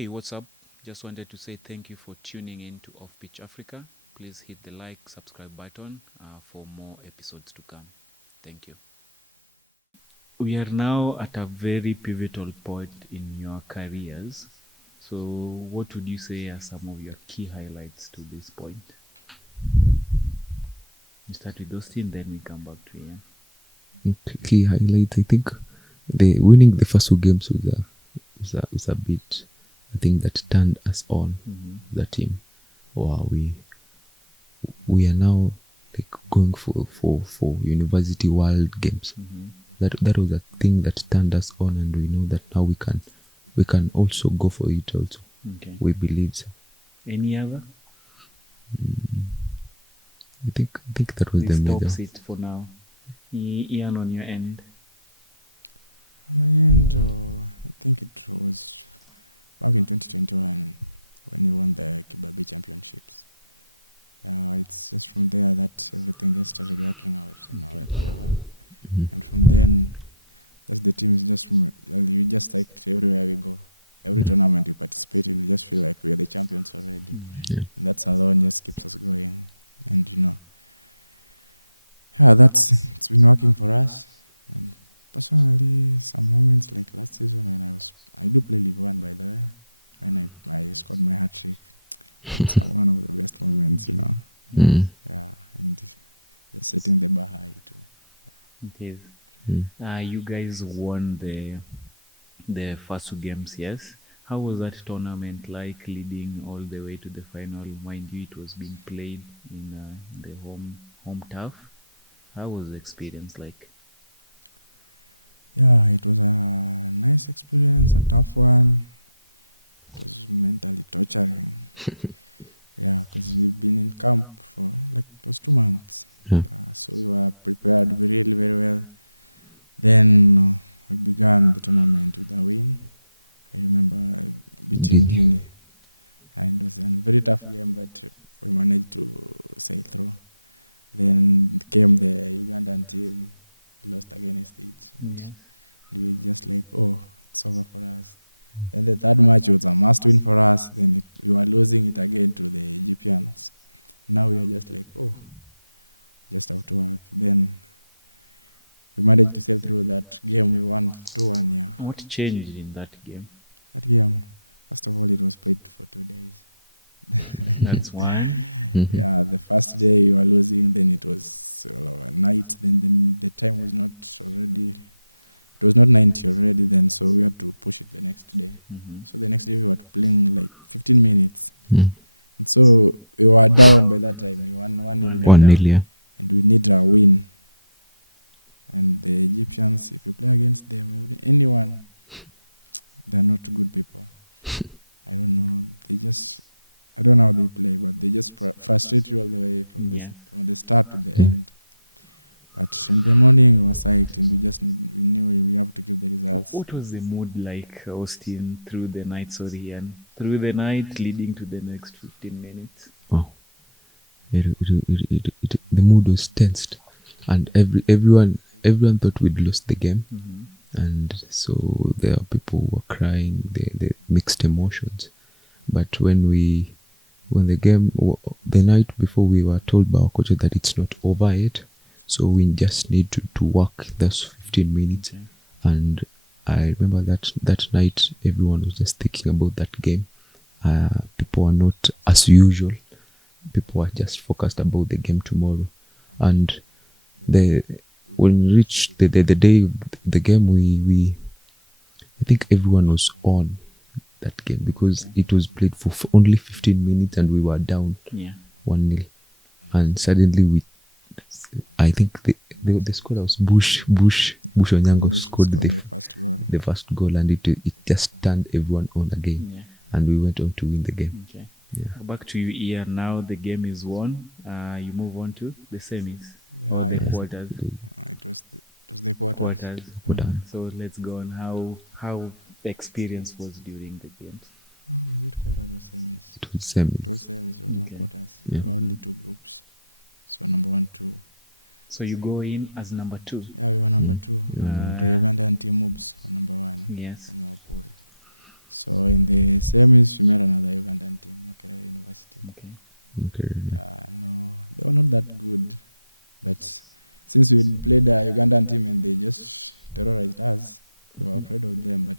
Hey, what's up? Just wanted to say thank you for tuning in to Off Pitch Africa. Please hit the like, subscribe button for more episodes to come. Thank you. We are now at a very pivotal point in your careers. So, what would you say are some of your key highlights to this point? We start with Austin, then we come back to Ian. Key highlights, I think the winning the FISU Games was a bit, I think, that turned us on, the team. Wow, we are now like going for University World Games. That was a thing that turned us on, and we know that now we can also go for it also. Okay. We believe so. Any other? I think that was This the tops major. it for now. Ian, on your end. Yeah. Okay. You guys won the FISU Games, yes? How was that tournament like, leading all the way to the final? Mind you, it was being played in the home turf. How was the experience like? Yeah. Guinea. Yes. What changed in that game? That's one. Mm. One 1 nil. million. Yes. What was the mood like, Austin, through the night? Sorry, Ian. Through the night leading to the next 15 minutes. Wow. The mood was tensed, and everyone thought we'd lost the game, and so there are people who were crying, the mixed emotions. But when the night before, we were told by our coach that it's not over yet, so we just need to work those 15 minutes. Okay. And I remember that night everyone was just thinking about that game. People were not as usual. People were just focused about the game tomorrow. And when we reached the day of the game, we I think everyone was on that game, because it was played for only 15 minutes and we were down 1-0. And suddenly I think the scorer was Bush Onyango scored the first goal, and it just turned everyone on again, and we went on to win the game. Okay. Yeah. Back to you, Ian. Now the game is won. You move on to the semis or the quarters. Quarters. So let's go on how the experience was during the games. It was semis. Okay. Yeah. So you go in as number 2. Yes. Okay. Okay.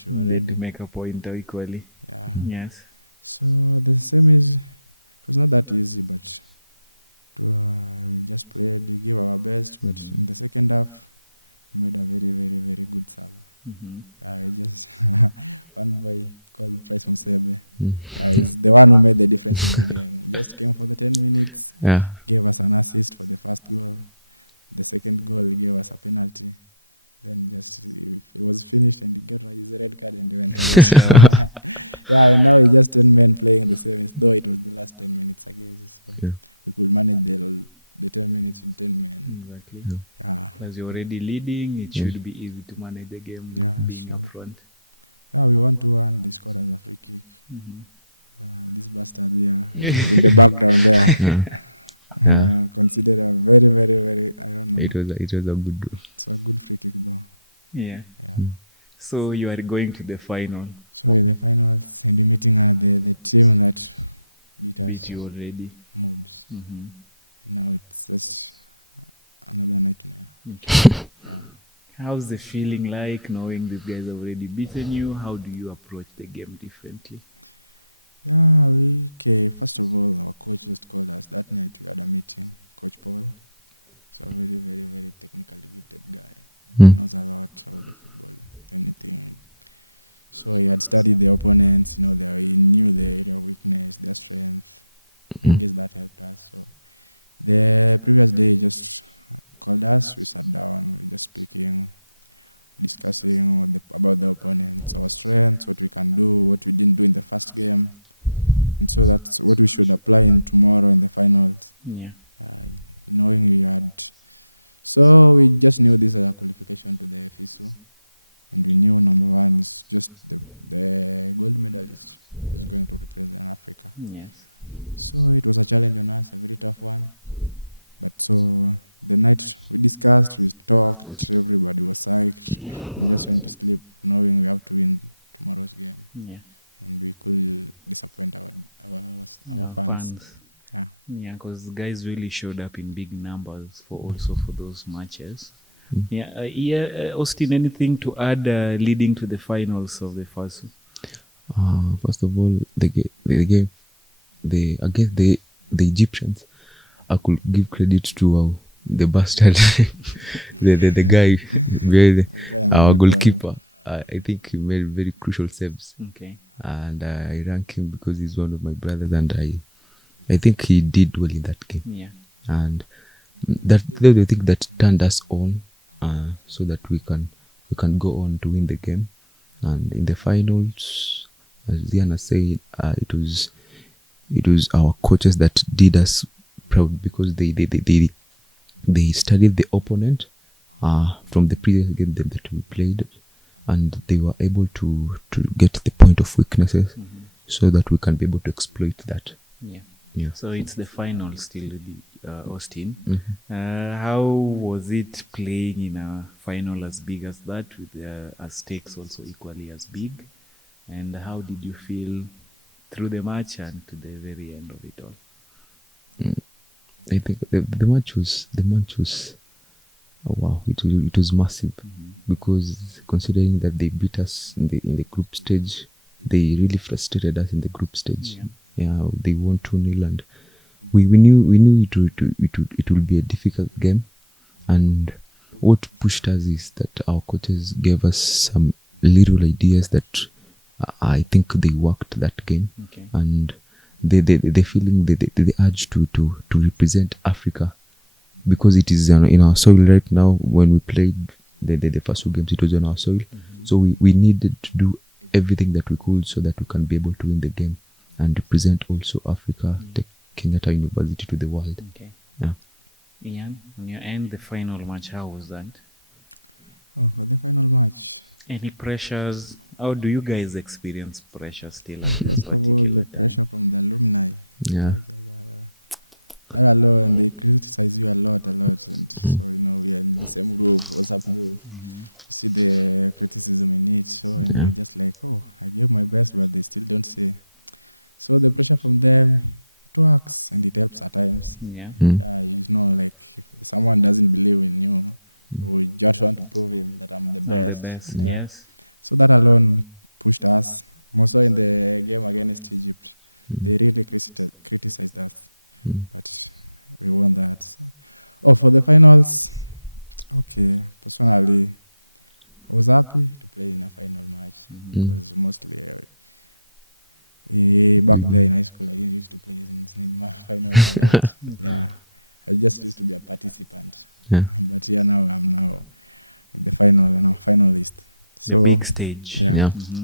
They to make a point equally. Yes. Mm-hmm. Mm-hmm. Mm. Yeah. And then doubt. Yeah. Exactly. Yeah. Plus, you're already leading. It Yeah. should be easy to manage the game with being up front. Mm-hmm. Yeah. Yeah. It was a good one. Yeah. Mm. So you are going to the final. Beat you already. Mm-hmm. Okay. How's the feeling like knowing these guys have already beaten you? How do you approach the game differently? Mm. Mm. Yeah. Yes. Yeah. No, fans. Yeah, because guys really showed up in big numbers for also for those matches. Mm. Yeah, Austin, anything to add leading to the finals of the FISU? First of all, the game, the against the Egyptians, I could give credit to the bastard, the guy behind our goalkeeper. I think he made very crucial saves, Okay. and I rank him because he's one of my brothers, and I think he did well in that game, Yeah. and that the thing that turned us on, so that we can go on to win the game, and in the finals, as Diana said, it was our coaches that did us proud because they studied the opponent from the previous game that we played, and they were able to get the point of weaknesses Mm-hmm. so that we can be able to exploit that. Yeah. Yeah. So it's the final still, Austin. Mhm. How was it playing in a final as big as that, with stakes also equally as big? And how did you feel through the match and to the very end of it all? I think the match was oh, wow, it was massive Mm-hmm. because considering that they beat us in the group stage, they really frustrated us in the group stage. Yeah. Yeah, they won 2-0, and we knew it will be a difficult game. And what pushed us is that our coaches gave us some little ideas that I think they worked that game, Okay. and the feeling, the urge to represent Africa, because it is in our soil right now. When we played the FISU Games, it was on our soil, Mm-hmm. so we needed to do everything that we could so that we can be able to win the game and represent also Africa, take Kenyatta University to the world. Okay. Yeah. Ian, on your end, the final match, how was that? Any pressures? How do you guys experience pressure still at this particular time? Yeah. Mm. Mm-hmm. Yeah. I'm the best. Mm. Yes. Mm. Mm. Mm. Mhm. Mhm. Yeah. The big stage. Yeah. Hmm.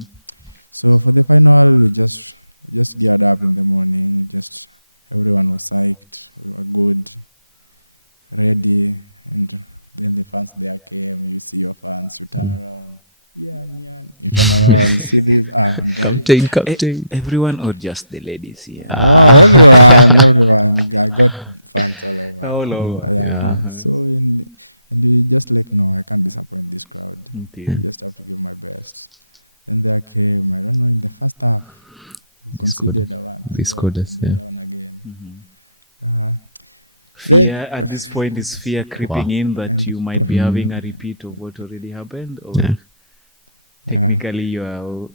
Mm. Captain, captain. Everyone or just the ladies here? Ah. All over. Yeah. Uh-huh. Yeah. Indeed. They scored us. They scored us. Yeah. Mhm. Fear at this point is fear creeping Wow. in that you might be having Mm. a repeat of what already happened, Yeah. or technically you are.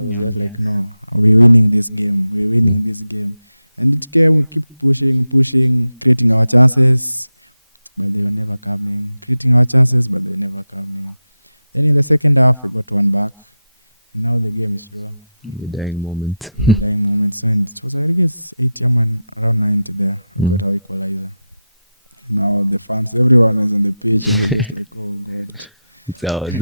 Yes. Mm. The dying moment. Mm. It's ours.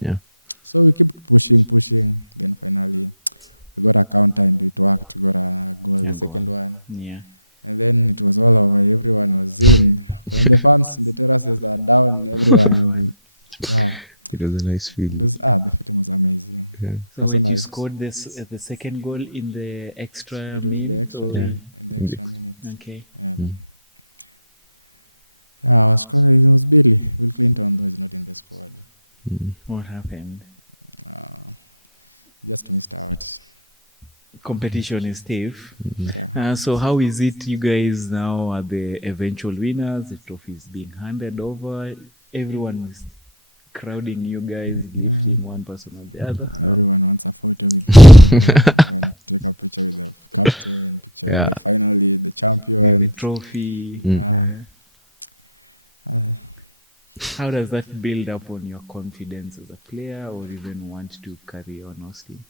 Yeah. A goal. Yeah. Everyone. It was a nice feeling. Yeah. So wait, you scored this the second goal in the extra minutes, or Yeah. Indeed. okay? Mm. Mm. What happened? Competition is stiff. Mm. So how is it? You guys now are the eventual winners. The trophy is being handed over. Everyone is crowding you guys, lifting one person or the other. Yeah. The trophy. Mm. How does that build up on your confidence as a player, or even want to carry on, Austin?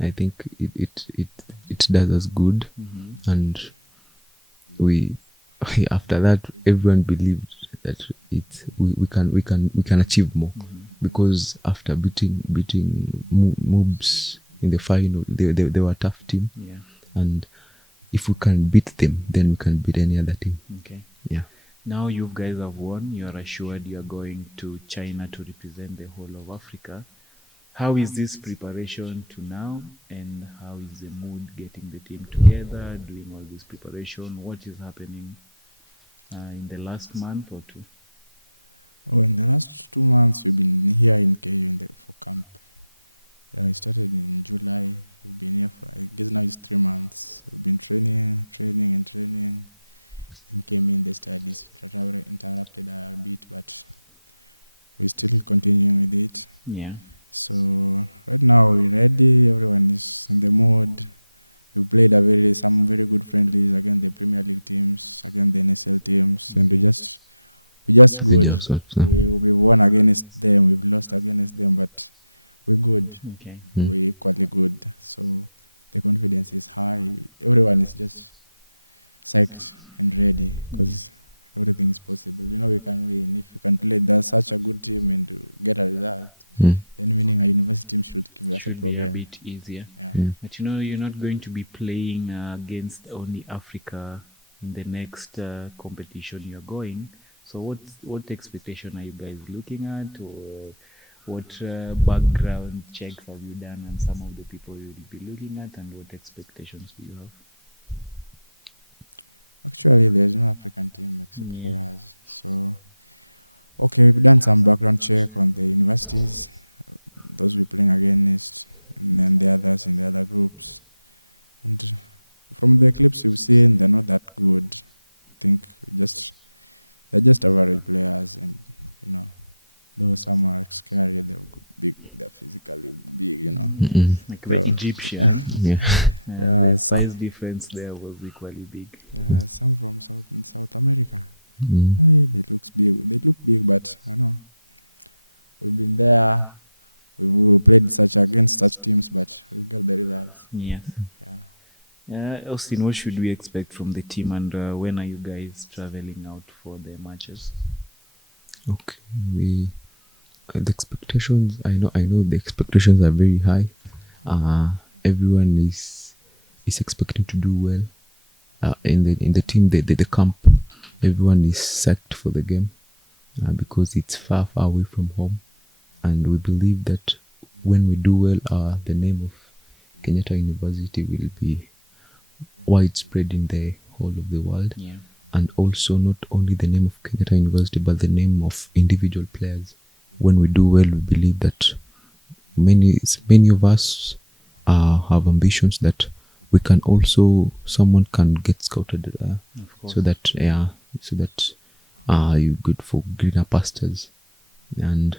I think it does us good, Mm-hmm. and we after that everyone believed that we can achieve more, Mm-hmm. because after beating moobs in the final, they were a tough team, Yeah. and if we can beat them, then we can beat any other team. Okay. Yeah. Now you guys have won. You are assured you are going to China to represent the whole of Africa. How is this preparation to now, and how is the mood getting the team together, doing all this preparation? What is happening in the last month or two? Yeah. Okay. They just want to. Okay. Mm. Yeah. Mm. Should be a bit easier. Mm. But you know, you're not going to be playing against only Africa in the next competition you're going. So what expectation are you guys looking at, or What background checks have you done and some of the people you'll be looking at, and what expectations do you have? Yeah. Mm-mm. Like the Egyptians, Yeah. the size difference there was equally big. Mm. Yes. Austin, what should we expect from the team, and when are you guys traveling out for the matches? Okay. We the expectations. I know the expectations are very high. Everyone is expecting to do well. In the team, the camp, everyone is psyched for the game because it's far away from home, and we believe that when we do well, the name of Kenyatta University will be widespread in the whole of the world. Yeah. And also not only the name of Kenyatta University, but the name of individual players. When we do well, we believe that many of us have ambitions that we can also someone can get scouted Of course. so that you good for greener pastures. And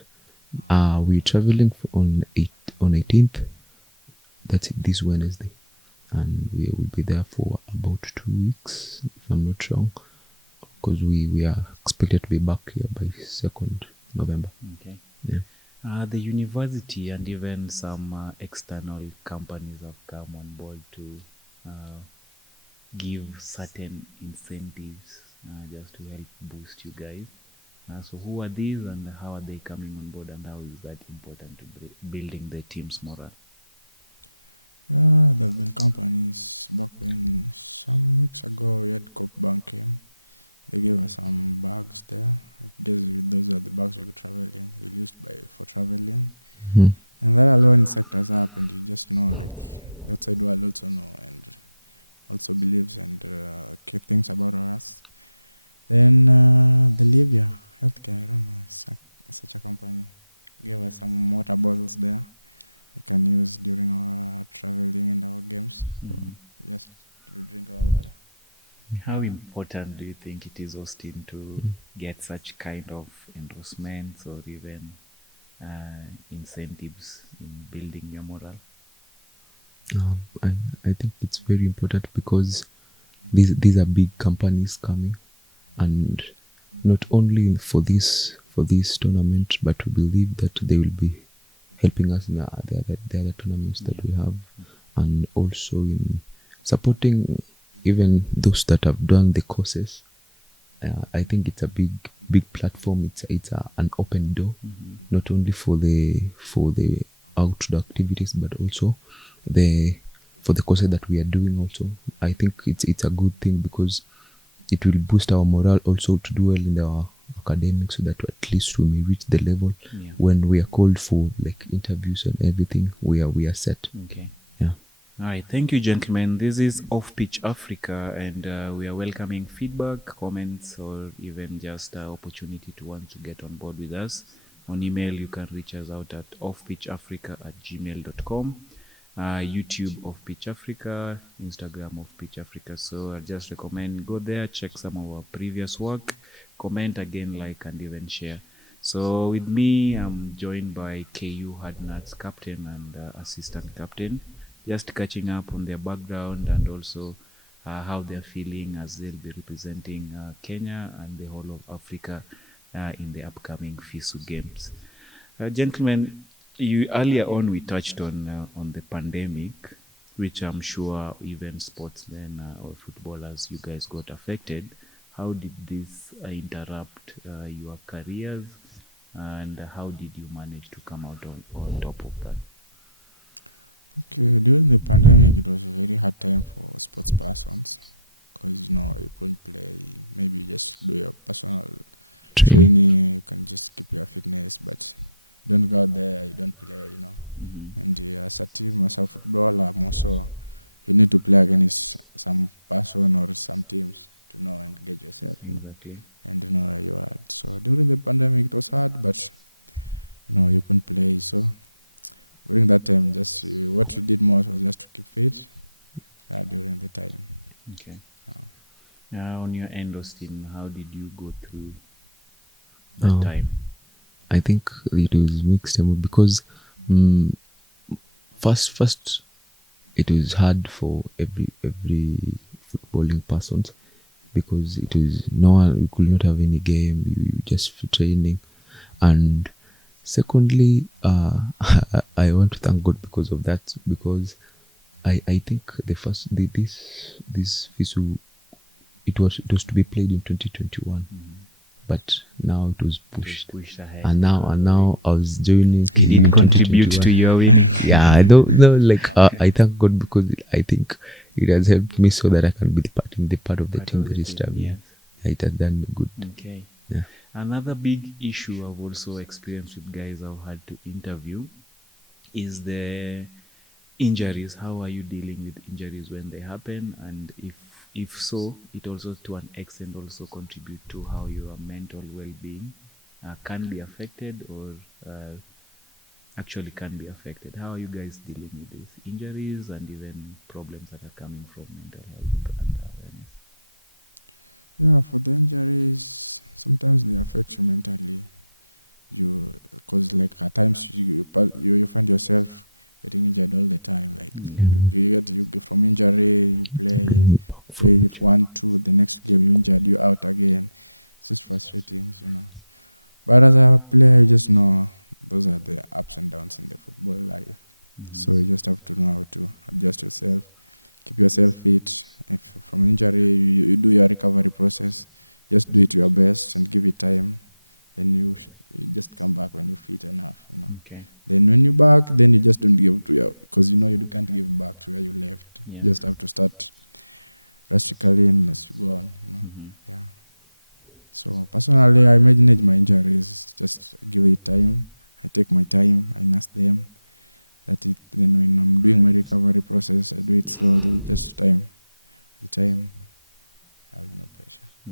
we're traveling on 18th. That's it, this Wednesday, and we will be there for about 2 weeks, if I'm not wrong, because we are expected to be back here by 2nd November. Okay. Yeah. The university and even some external companies have come on board to give certain incentives just to help boost you guys. So who are these, and how are they coming on board, and how is that important to building the team's morale? Mhm. Mhm. How important do you think it is, Austin, to get such kind of endorsements or even incentives in building your morale? I think it's very important because these are big companies coming, and not only for this tournament, but we believe that they will be helping us in the other tournaments that we have, and also in supporting even those that have done the courses. I think it's a big platform. An open door, not only for the outdoor activities, but also the for the courses that we are doing. Also, I think it's a good thing because it will boost our morale also to do well in our academics, so that at least we may reach the level Yeah. when we are called for like interviews and everything. We are set. Okay. Yeah. All right. Thank you, gentlemen. This is Off Pitch Africa, and we are welcoming feedback, comments, or even just opportunity to want to get on board with us. On email, you can reach us out at offpitchafrica@gmail.com, YouTube Off Pitch Africa, Instagram Off Pitch Africa. So I just recommend go there, check some of our previous work, comment again, like, and even share. So with me, I'm joined by Ku Hardnuts captain and assistant captain, just catching up on their background and also how they're feeling as they'll be representing Kenya and the whole of Africa in the upcoming FISU Games. Gentlemen, you earlier on we touched on the pandemic, which I'm sure even sportsmen or footballers, you guys got affected. How did this interrupt your careers, and how did you manage to come out on top of that? Training. Exactly. Okay. On your end, Austin, how did you go through that Um, time? I think it was mixed because um, first it was hard for every footballing person because it was no one, you could not have any game, you just training. And secondly, I want to thank God because of that, because I think this FISU, it was to be played in 2021, but now it was It was pushed. pushed ahead. And now I was joining KU Did it in contribute 2021. to your winning? Yeah, I don't know. Like I thank God because I think it has helped me so that I can be the part of the Part team of the that is team, traveling. yes. Yeah, it has done me good. Okay. Yeah. Another big issue I've also experienced with guys I've had to interview is the injuries. How are you dealing with injuries when they happen? And if so, it also to an extent also contribute to how your mental well-being can be affected or actually can be affected. How are you guys dealing with these injuries and even problems that are coming from mental health and awareness? Yeah. Mhm. Bring it back from each other. Hmm. Okay. Yeah. Hmm.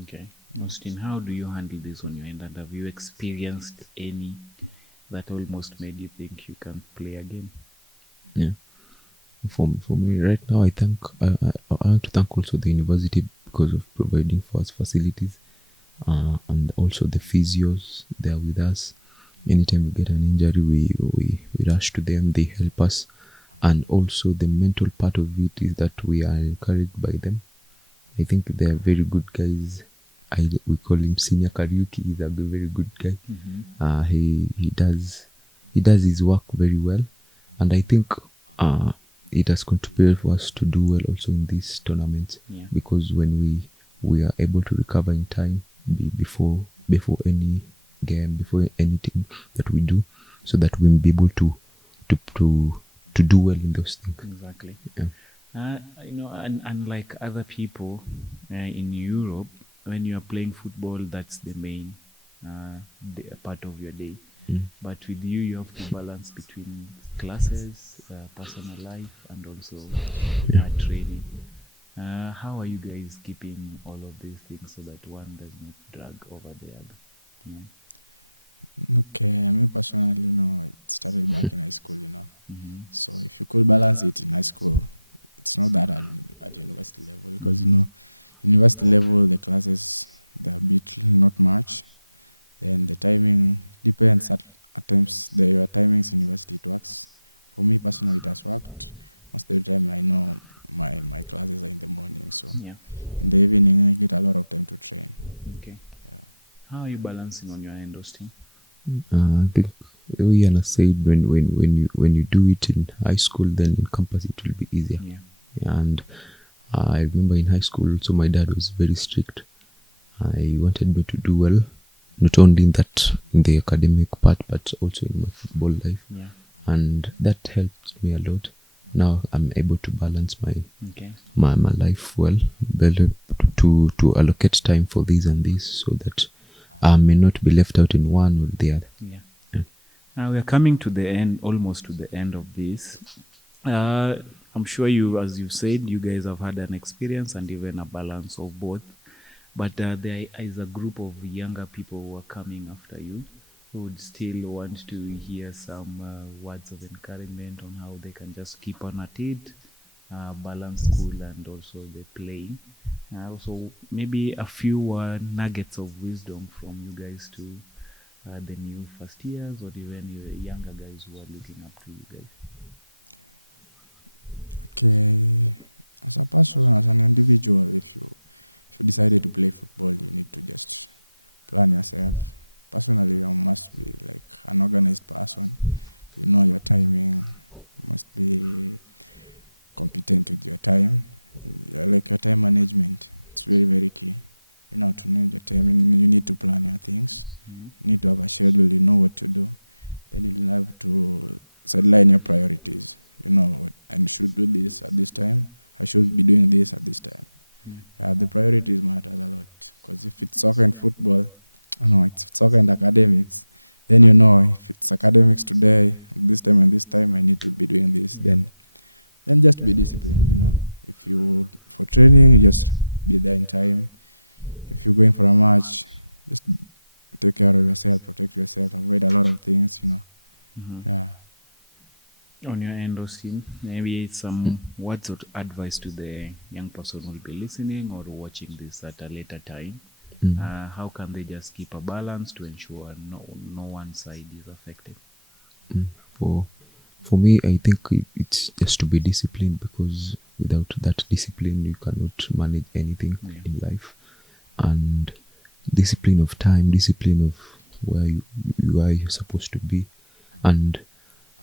Okay. Austin, how do you handle this on your end? And have you experienced any that almost made you think you can't play again? Yeah. For me right now, I want to thank also the university because of providing for us facilities, and also the physios. They are with us. Anytime we get an injury, we rush to them. They help us, and also the mental part of it is that we are encouraged by them. I think they are very good guys. We call him Senior Karaoke. He's a very good guy. Mm-hmm. He does his work very well, and I think uh, it has contributed for us to do well also in these tournaments, Yeah. because when we are able to recover in time, before any game, before anything that we do, so that we'll be able to to to do well in those things. Exactly. Yeah. And unlike other people in Europe, when you are playing football, that's the main part of your day. Mm. But with you, you have to balance between classes, personal life, and also Yeah. training. How are you guys keeping all of these things so that one does not drag over the other? Yeah. Mm-hmm. Mm-hmm. Yeah. Okay. How are you balancing on your end, Austin? I think we Yana said, when you do it in high school, then in campus it will be easier. Yeah. And I remember in high school, so my dad was very strict. I wanted me to do well, not only in the academic part, but also in my football life, Yeah. and that helped me a lot. Now I'm able to balance Okay. my life well, better to allocate time for this and this, so that I may not be left out in one or the other. Yeah. Yeah. Now we are coming to the end, almost to the end of this. Uh, I'm sure you, as you said, you guys have had an experience and even a balance of both. but there is a group of younger people who are coming after you who would still want to hear some words of encouragement on how they can just keep on at it, balance school and also the playing. Also, maybe a few nuggets of wisdom from you guys to the new first years or even your younger guys who are looking up to you guys. Mm. Mm. Yeah. Mhm. On your end, Austin, maybe some words of advice to the young person who will be listening or watching this at a later time. How can they just keep a balance to ensure no one side is affected? For for me, I think it's just to be disciplined, because without that discipline, you cannot manage anything Yeah. in life. And discipline of time, discipline of where you are you're supposed to be. And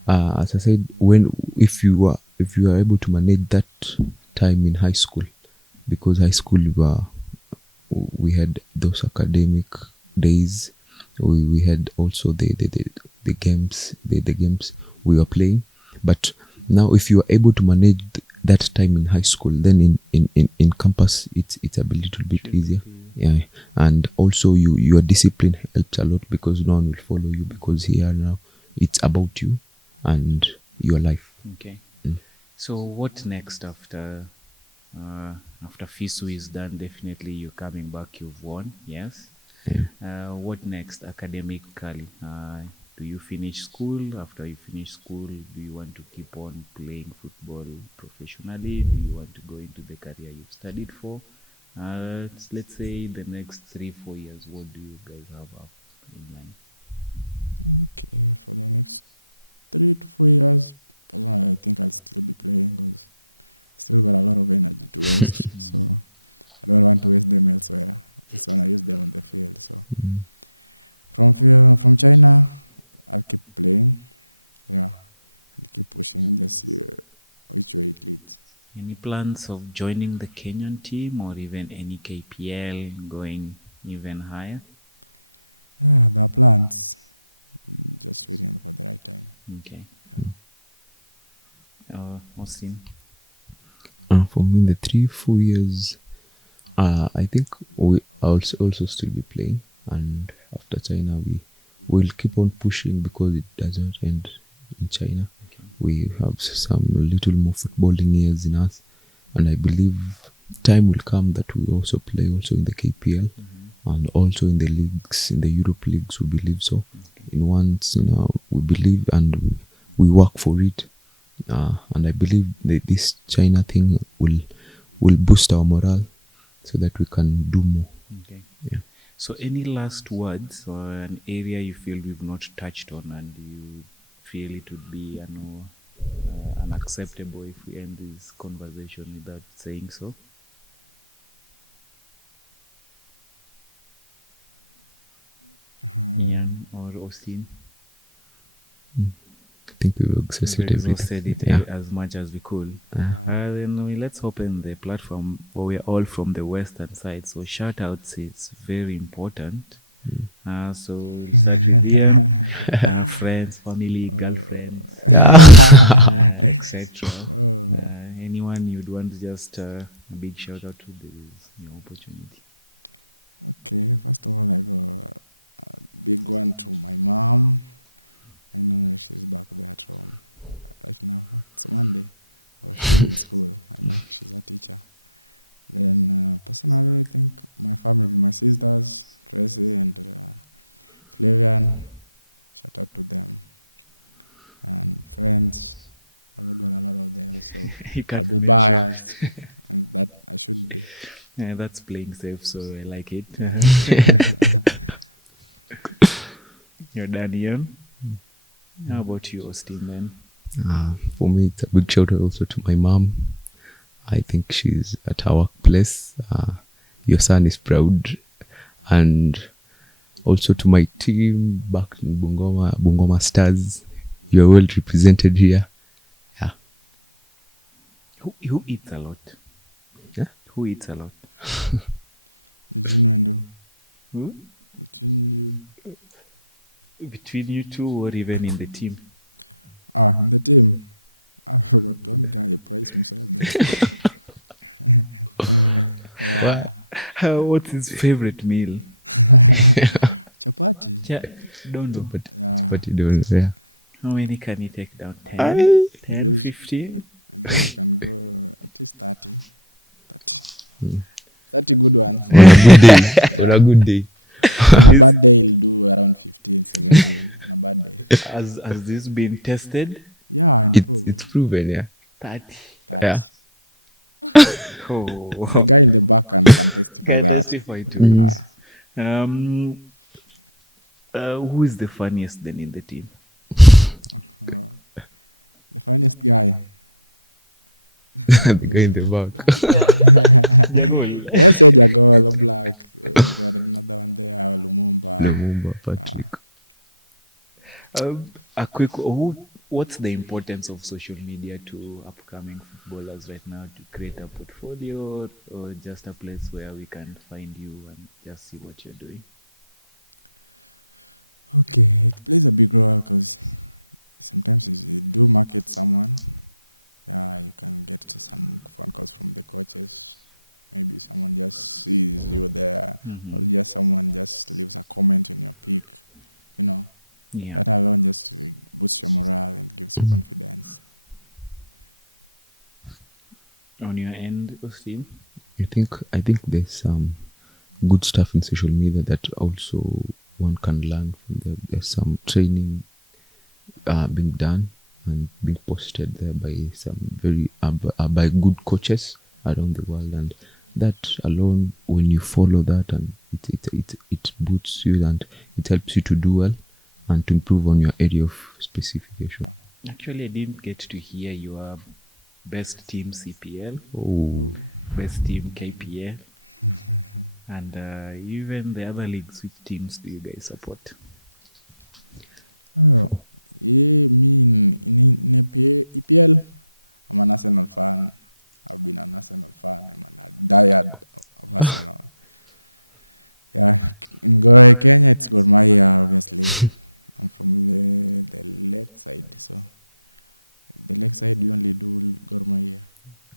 as I said, when if you are able to manage that time in high school, because high school we had those academic days. We had also the games, the games we were playing. But now, if you are able to manage that time in high school, then in campus it's a little bit easier. Yeah. And also your discipline helps a lot, because no one will follow you, because here now it's about you and your life. Okay. Mm. So what next after FISU is done? Definitely you're coming back. You've won. Yes. Yeah. What next academically? Do you finish school? After you finish school, do you want to keep on playing football professionally? Do you want to go into the career you've studied for? Let's say the next 3-4 years, what do you guys have up in line? Any plans of joining the Kenyan team or even any KPL going even higher? Okay. Austin. For me, in the 3 4 years, I think we also still be playing, and after China, we will keep on pushing, because it doesn't end in China. Okay. We have some little more footballing years in us, and I believe time will come that we also play also in the KPL, and also in the leagues, in the Europe leagues. We believe so. Okay. In once, we believe, and we work for it. And I believe that this China thing will boost our morale, so that we can do more. Okay. Yeah. So, any last words or an area you feel we've not touched on and you feel it would be unacceptable if we end this conversation without saying so? Ian or Austin? I think we've exhausted We've everything. exhausted it Yeah. as much as we could. Yeah. Let's open the platform. Well, we're all from the western side, so shout outs is very important. So we'll start with Ian. Friends, family, girlfriends, Yeah. etc. Anyone you'd want to just a big shout out to, this is your opportunity. You can't mention. Yeah, that's playing safe, so I like it. You're done, Ian. How about you, Austin, then? For me, it's a big shout out also to my mom. I think she's at her workplace. Your son is proud. And also to my team back in Bungoma Stars. You're well represented here. Yeah. Who eats a lot? Yeah? Who eats a lot? Who? Between you two or even in the team? What? What's his favorite meal? Yeah, don't know. But you don't, yeah. How many can he take down? 10? Aye. 10, 15? On a good day. Has this been tested? It's proven, yeah. 30. Yeah. Oh, can testify to Mm. it. Who is the funniest then in the team? The guy in the back. Jagol. Lumumba Patrick. A quick, what's the importance of social media to upcoming footballers right now, to create a portfolio or just a place where we can find you and just see what you're doing? Hmm. Yeah. On your end, Austin? I think there's some good stuff in social media that also one can learn from there. There's some training being done and being posted there by some very by good coaches around the world, and that alone, when you follow that, and it boosts you and it helps you to do well and to improve on your area of specification. Actually, I didn't get to hear your best team CPL, Oh, best team KPL, and even the other leagues. Which teams do you guys support?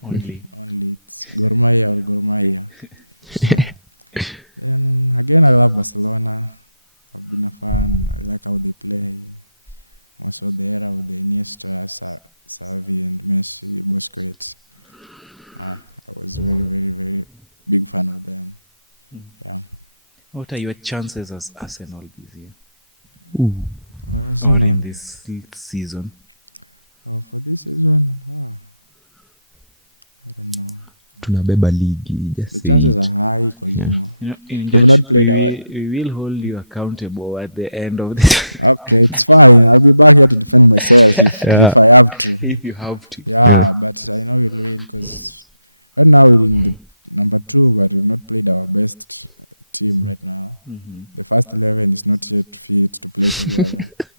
Only. What are your chances as Arsenal this year ooh. or in this season? Tunabeba ligi, just say it. Yeah. You know, in Judge, we will hold you accountable at the end of this Yeah. if you have to. Yeah. Hmm.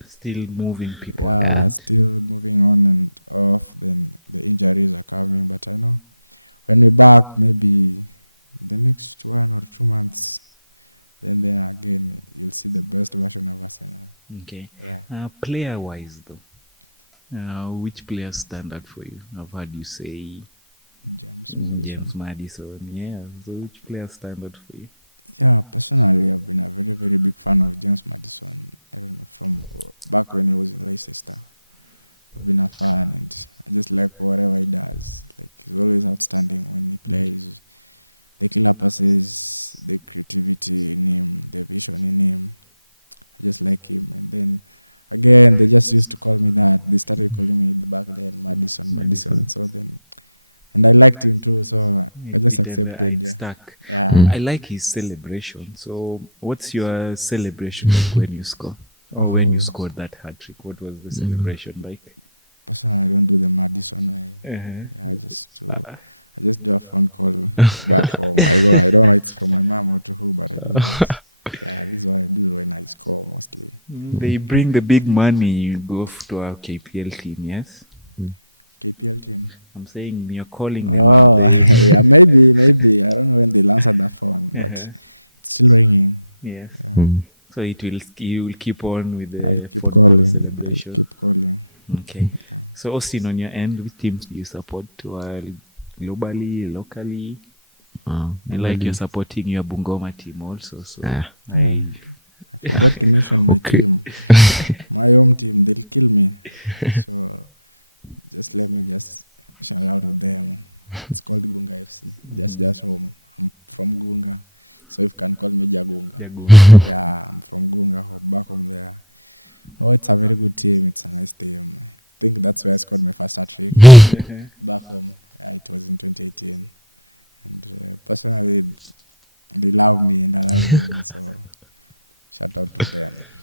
Still moving people around. Okay. Player wise, though, which players stand out for you? I've heard you say James Madison. Yeah. So, which players stand out for you? Madison. It stuck. Mm. I like his celebration. So, what's your celebration like when you score, or when you scored that hat trick? What was the celebration like? Uh-huh. They bring the big money. You go to our KPL team, yes. Mm. I'm saying you're calling them out. They, uh-huh. Yes. Mm. So you will keep on with the phone call celebration. Okay. So Austin, on your end, which teams do you support? Globally, locally? I like you're Normally, supporting your Bungoma team also. So ah, I. okay. Mhm. Jagunga. Uh-huh.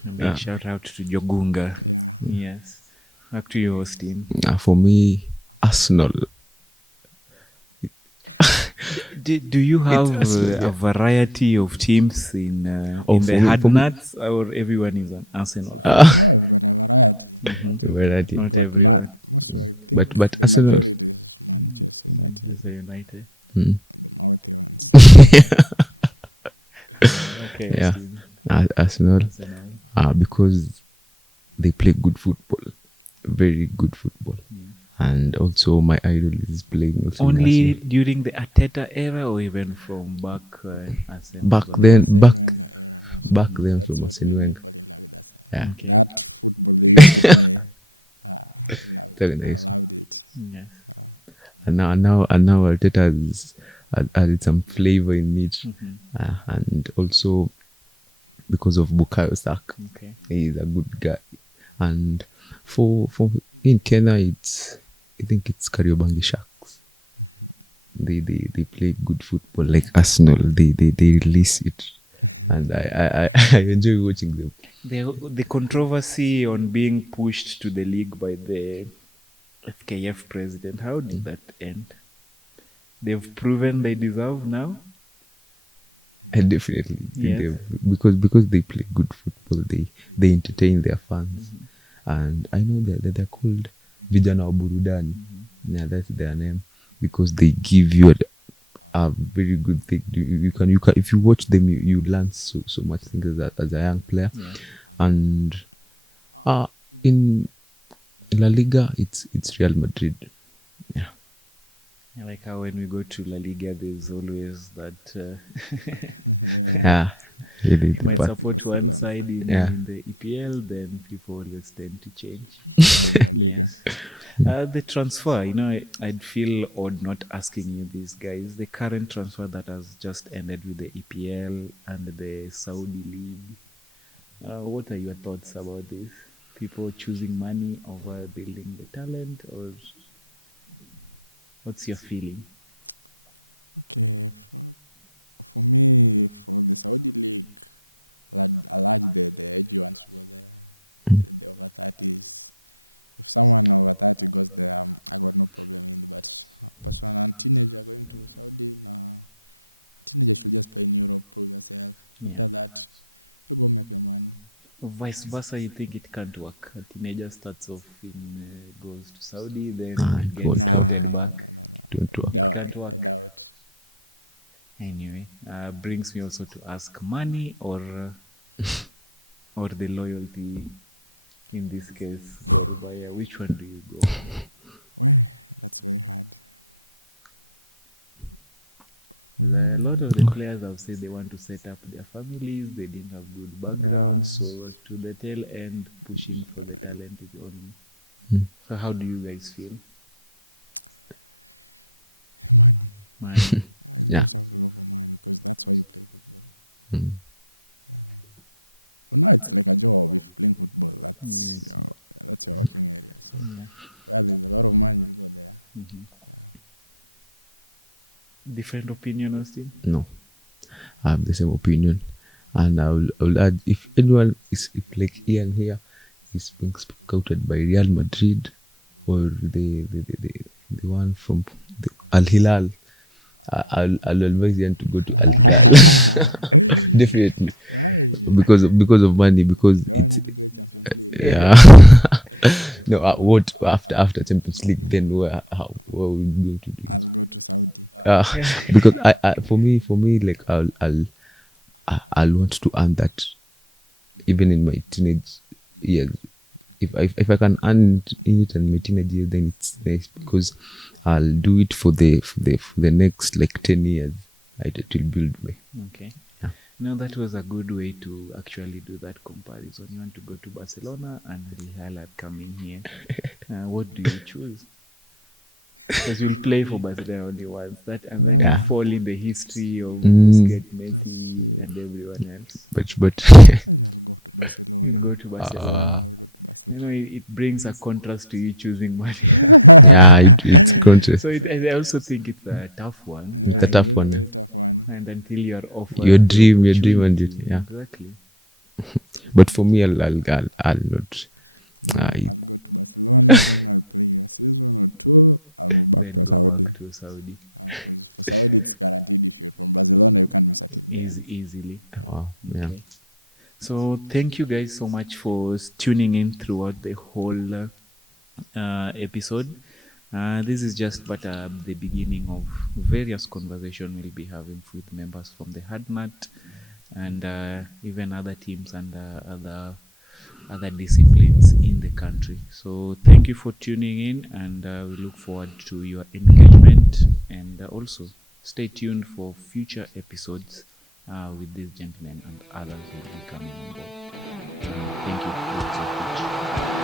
A big Yeah. shout out to Jogunga. Yes. Back to you, Austin. For me, Arsenal. Do you It's have Arsenal, a yeah. variety of teams Oh, in the for me, Hardnuts, or everyone is an Arsenal fan? uh, variety. Not everyone. But Arsenal. Manchester United. Mm. Okay, Yeah, Austin. Arsenal. Arsenal. Because they play good football, very good football, and also my idol is playing also in Only Arsenal. during the Ateta era, or even from back Arsenal? Back then, back then from Arsene Wenger. Yeah, Okay. very nice. Yes. And now Arteta has added some flavor in it, Mm-hmm. and also because of Bukayo Saka, Okay. he is a good guy. And for in Kenya, I think it's Kariobangi Sharks. They play good football like Arsenal. They release it, and I enjoy watching them. The controversy on being pushed to the league by the FKF president, how did that end? They've proven they deserve now? I definitely think Yes. they, because they play good football. They entertain their fans, and I know that they're called Vijana wa Burudani. Yeah, that's their name, because they give you a very good thing. You can if you watch them, you learn so much things as a young player. Yeah. And uh in La Liga, it's Real Madrid. Yeah, I like how when we go to La Liga, there's always that yeah, really you the might part. support one side Yeah. in the EPL, then people always tend to change. Yes. The transfer, I'd feel odd not asking you these guys. The current transfer that has just ended with the EPL and the Saudi League. What are your thoughts about this? People choosing money over building the talent, or what's your feeling? Yeah. Vice versa, you think it can't work? A teenager starts off goes to Saudi, then It gets won't work. scouted back. It won't It work. can't work. Anyway, brings me also to ask money or the loyalty in this case, Gorubaya. Which one do you go for? A lot of the players have said they want to set up their families, they didn't have good backgrounds, so to the tail end, pushing for the talent is only. So, how do you guys feel? Money. Yeah. Yes. Yeah. Different opinion, Austin? No, I have the same opinion. And I will add, if anyone is, if like Ian here is being scouted by Real Madrid or the one from the Al Hilal, I'll advise Ian to go to Al Hilal. Definitely, because of money, because it's yeah. No, what after Champions League? Then what are we going to do? Because for me, like I'll want to earn that even in my teenage years. If I can earn it in my teenage years, then it's nice because I'll do it for the next like 10 years. It will build me. Okay. Yeah. No, that was a good way to actually do that comparison. You want to go to Barcelona and Al Hilal are coming here. What do you choose? Because you'll play for Barcelona only once, that, and then Yeah. you fall in the history of Mm. Busquets, Messi, and everyone else. But You'll go to Barcelona. It brings a contrast to you choosing Maria. yeah, it's conscious. So I also think it's a tough one. It's a tough one. Yeah. And until you're offered Your the dream and opportunity, yeah. exactly. But for me, I'll not. I Then go back to Saudi easily. wow, yeah. Okay. So thank you guys so much for tuning in throughout the whole episode. This is just but the beginning of various conversation we'll be having with members from the Hardnut and even other teams and other disciplines in the country. So thank you for tuning in, and we look forward to your engagement, and also stay tuned for future episodes with these gentlemen and others who will be coming on board. Thank you so much.